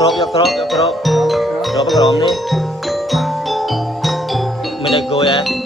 យកគ្របក្រមនេះមិនได้គួយហ៎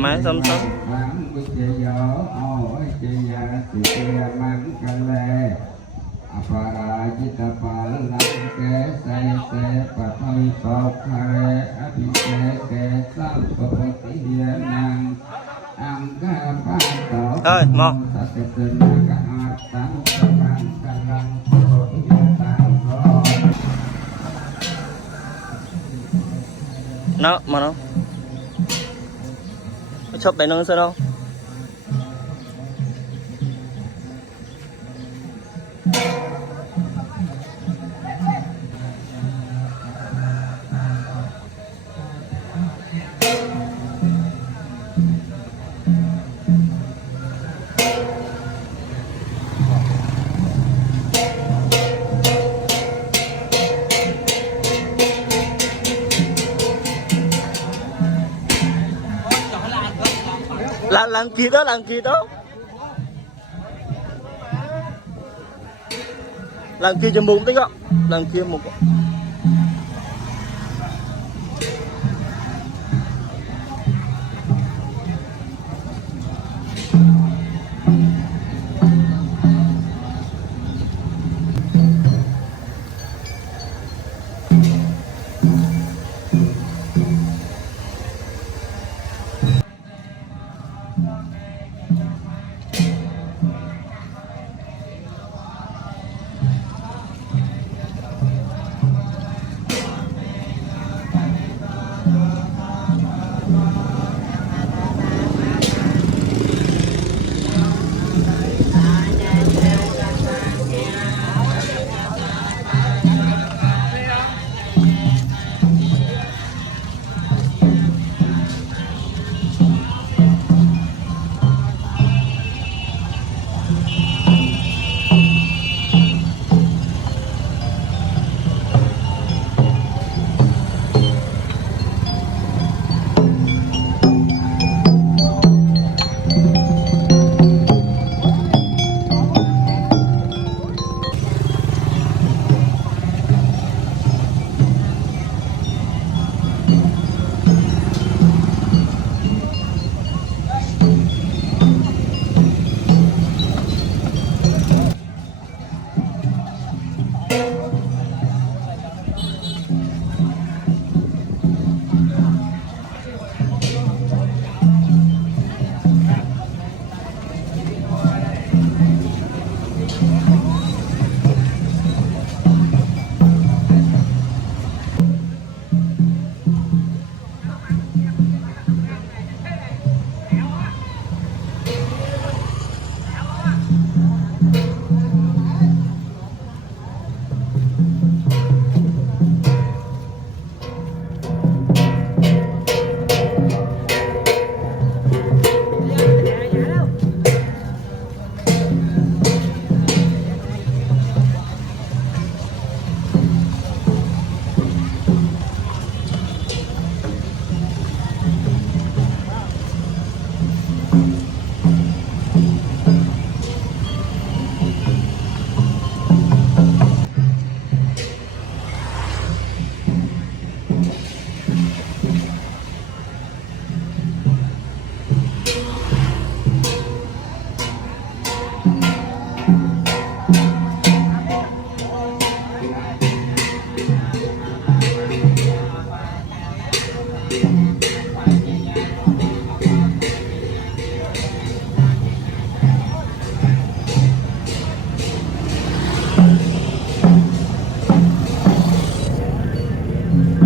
máy xong xong thôi mau nó mà nó chụp đánh nó sao đâu làm kia đó làm kia cho mùng tích á làm kia một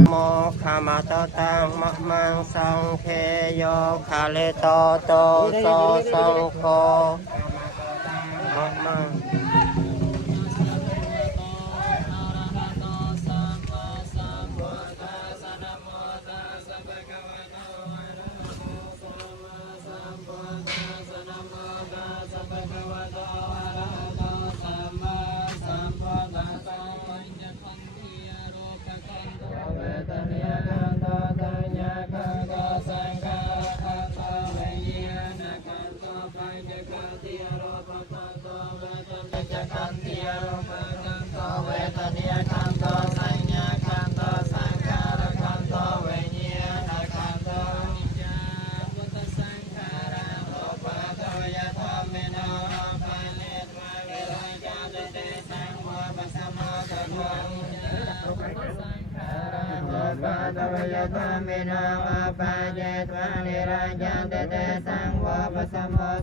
โมขมาตตังมะมังสังเคโยคาเลโตโตโสสังโฆมะมัง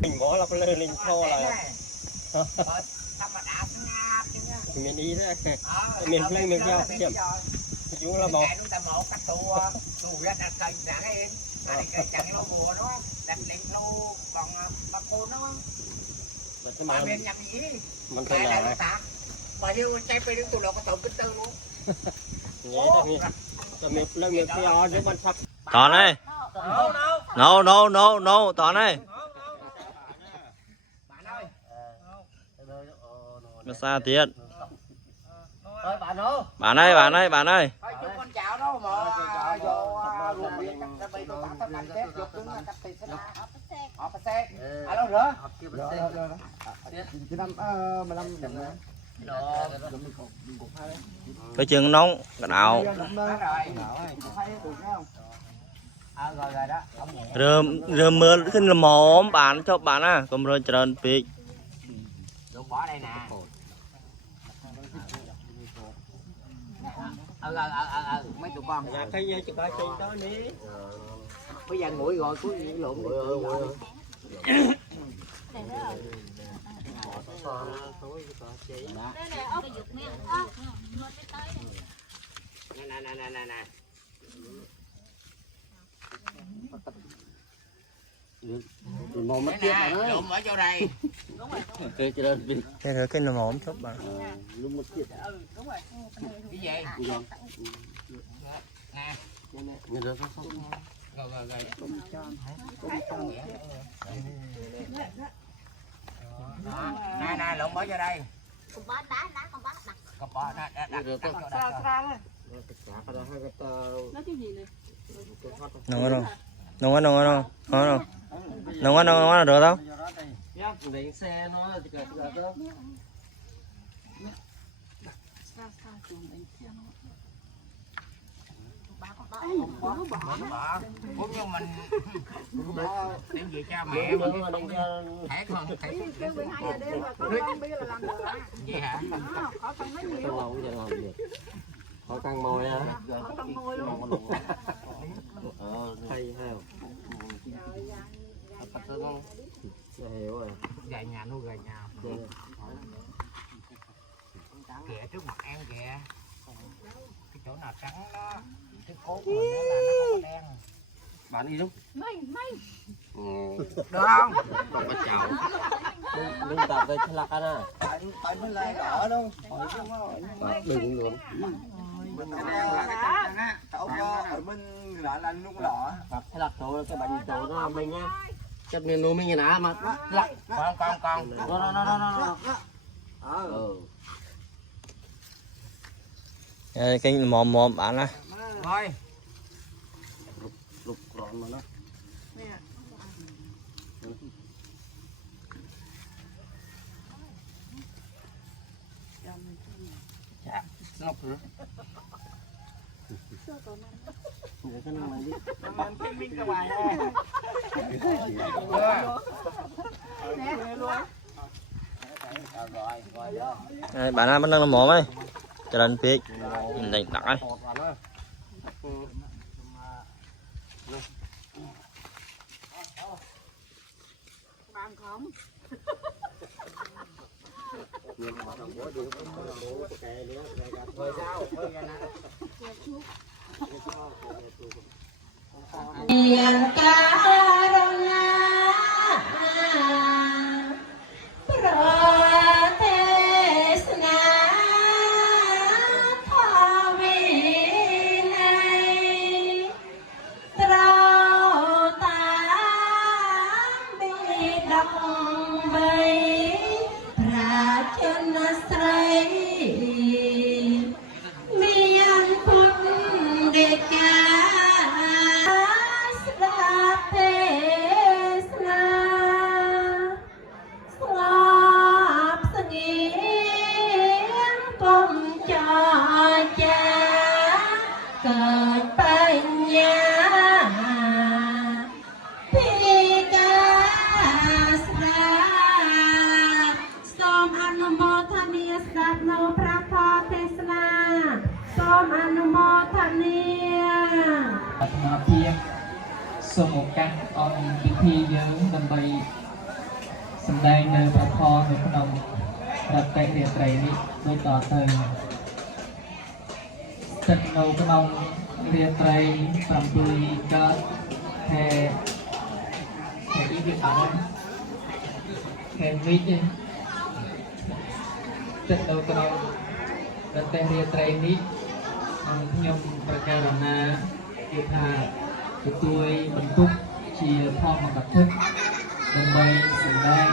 mình bỏ là lên lên thô là mình đi đấy mình lên mình giao chậm chú là một mình tên là bao nhiêu chạyไปđến tụi nó có tổng kinh tư luôn nhé đó mình lên mình giao chứ mình sắp Toàn ơi. No no no no Toàn ơi. Nó xa tiền. bạn ơi Bạn ơi, bạn ơi, bạn ơi. con chảo đó mà vô ruộng biển cắt bay đồ tắm tắm tép vô cứng cắt thịt thế nào họ phải xe alo nữa Cái chân nóng cái nào rơm mưa khi là mồm bạn cho bạn à còn rồi trơn bị bỏ đây nè mấy tụi con thấy như chỉ có trên đó ní bây giờ nguội rồi cuối lộn mò mất tiếp nè rồi lụm ở chỗ đây cái chơi đi cái thử cái mồm chốt bạn lúc mất tiếp cái gì nè nghe được không rồi nè nè lụm ở chỗ đây con bó đá con bó đặt có bỏ đặt chỗ đây ngon không ngon ngon ngon ngon ngon được không đánh xe nó chỉ cả đó bỏ cũng như mình đem về cha mẹ mình không đi thẻ không thẻ kêu 12 giờ đêm mà con không biết là làm được hả? vậy hả Khó khăn mấy nhiều. khó căng mồi á Khó khăn môi luôn. hay ha hiểu rồi gà nhà nuôi gà nhà kìa trước mặt em kìa cái chỗ nào trắng đó cái cốt của nó là nó không có đen bán đi đúng Mình được không không có chào đừng tập về chân lạc anh à tại mình lại đỏ luôn đừng luôn cậu ở bên lại là nung lọ tập chân lạc chỗ cái bệnh chỗ nó mình nhá chất miền núi mình như nào mà lạc con cái mồm bạn á thôi lục gọn mà nó chà nóc nữa để cái này đi mình cái miếng cái bài này bạn ăn bắt đang mồm ấy cho nên biết nhìn đánh đặt ấy làm không? Tiền cá đâu nhaសូមឱកាសអង្គពិធីយើងដើម្បីសម្ដែងនៅប្រធមនៅក្នុងរតេរាត្រីនេះដូចតទៅស្ថិតនៅក្នុងរាត្រី7កើតខែអ៊ីវិអរខែវិជស្ថិតនៅក្នុងរតេរាត្រីនេះអង្គខ្ញុំប្រកាសណាគឺថាទទួលបន្ទុកជាធម្មកថាដើម្បីសម្ដែង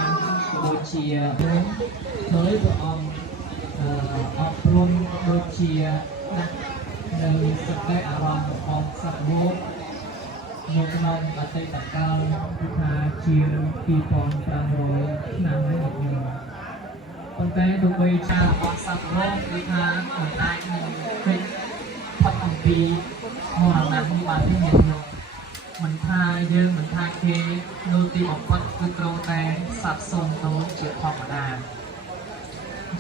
ដូចជាដោយព្រះអង្គអប់រំដូចជាដាក់នៅសក្តិអារម្មណ៍របស់សត្វលោកនៅក្នុងអតីតកាលគឺថាជា2500ឆ្នាំហើយខ្ញុំប៉ុន្តែទោះបីថារបស់សត្វលោកគឺថាមិនអាចនឹងពេញផុតអំពីមរណៈនេះបានទេខ្ញុំមិនថាយើងមិនថាគេនៅទីបំផុតគឺត្រូវតែសត្វសូន្យទៅជាធម្មតា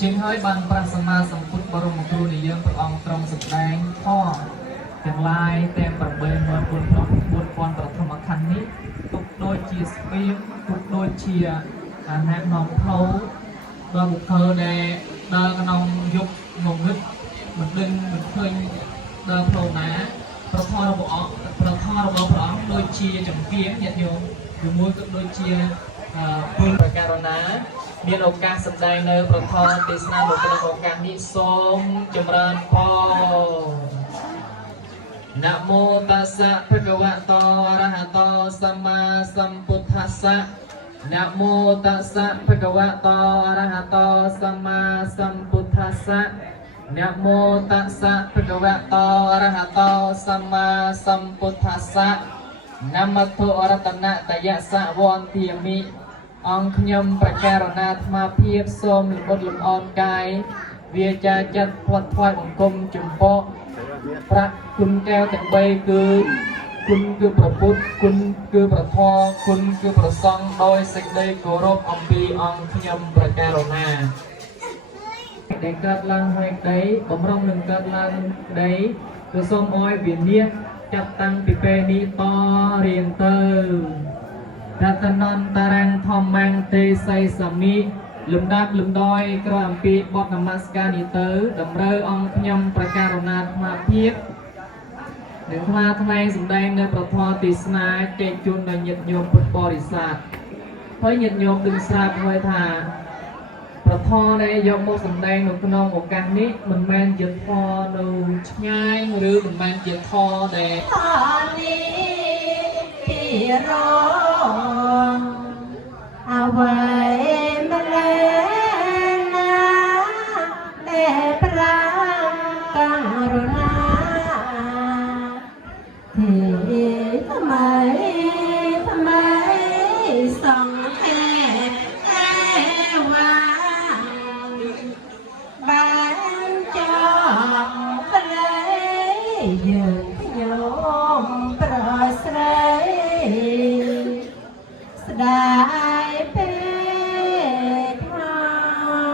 ជាងហើយបានព្រះសម្មាសម្ពុទ្ធបរមគ្រូនៃយើងព្រះអង្គទ្រង់សម្ដែងធម៌ទាំងឡាយទាំង84000ប្រធមខណ្ឌនេះទុកដូចជាស្ពានទុកដូចជាអាណែនាំផ្លូវដល់បុគ្គលដែលដើរក្នុងយុគងងឹតមិនដឹងមិនឃើញដើរផ្លូវណាប្រធមរបស់ព្រះអង្គដូចជាចង្គៀងញាតិញោម คือมวยก็โดยเชียร์ពលប្រការណាមានឱកាសសម្ដែងនៅប្រធមទេសនានៅក្នុងឱកាសនេះសូមចម្រើនពរนะโมตัสสะภะคะวะโตอะระหะโตสัมมาสัมพุทธัสสะนะโมตัสสะภะคะวะโตอะระหะโตสัมมาสัมพุทธัสสะนะโมตัสสะภะคะวะโตอะระหะโตสัมมาสัมพุทธัสสะนะมัทโธรัตนะตยะสะวន្ទាមិអង្គខ្ញុំប្រកាសណាអាត្មាភាពសូមលំអត់លំអរកាយវាចាចិត្តផ្លាត់ថ្វាយបង្គំចំពោះប្រាក់គុណកែវទាំង3គឺគុណគឺព្រះពុទ្ធគុណគឺព្រះធម៌គុណគឺព្រះសង្ឃដោយសេចក្តីគោរពអំពីអង្គខ្ញុំប្រកាសណាដែលកើតឡើងហើយក្តីបំរុងនឹងកើតឡើងក្តីគឺសូមអោយវិញ្ញាណចាប់តាំងពីពេលនេះតរៀងទៅរតនន្តរង្គធម្មងទេសីសមិលំដាប់លំដោយក្រោយអំពីបទនមស្ការនេះទៅតម្រូវអង្គខ្ញុំប្រកាសណាអាត្មាភាពនឹងថ្លែងសម្ដែងនៅប្រធមទេសនាចែកជូនដល់ញាតិញោមពុទ្ធបរិស័ទហើយញាតិញោមដឹងស្រាប់ហើយថាប្រធមដែលយកមកសម្ដែងនៅក្នុងឱកាសនេះមិនមែនជាធម៌នៅឆ្ងាយឬមិនមែនជាធម៌ដែល រងអ្វីម្លេះណាដែលប្រាករុណាទីថ្មីសង្ខេវ៉ាបានចង់ព្រៃយើងខ្ញុំប្រស្រីស្ដាយពេកថា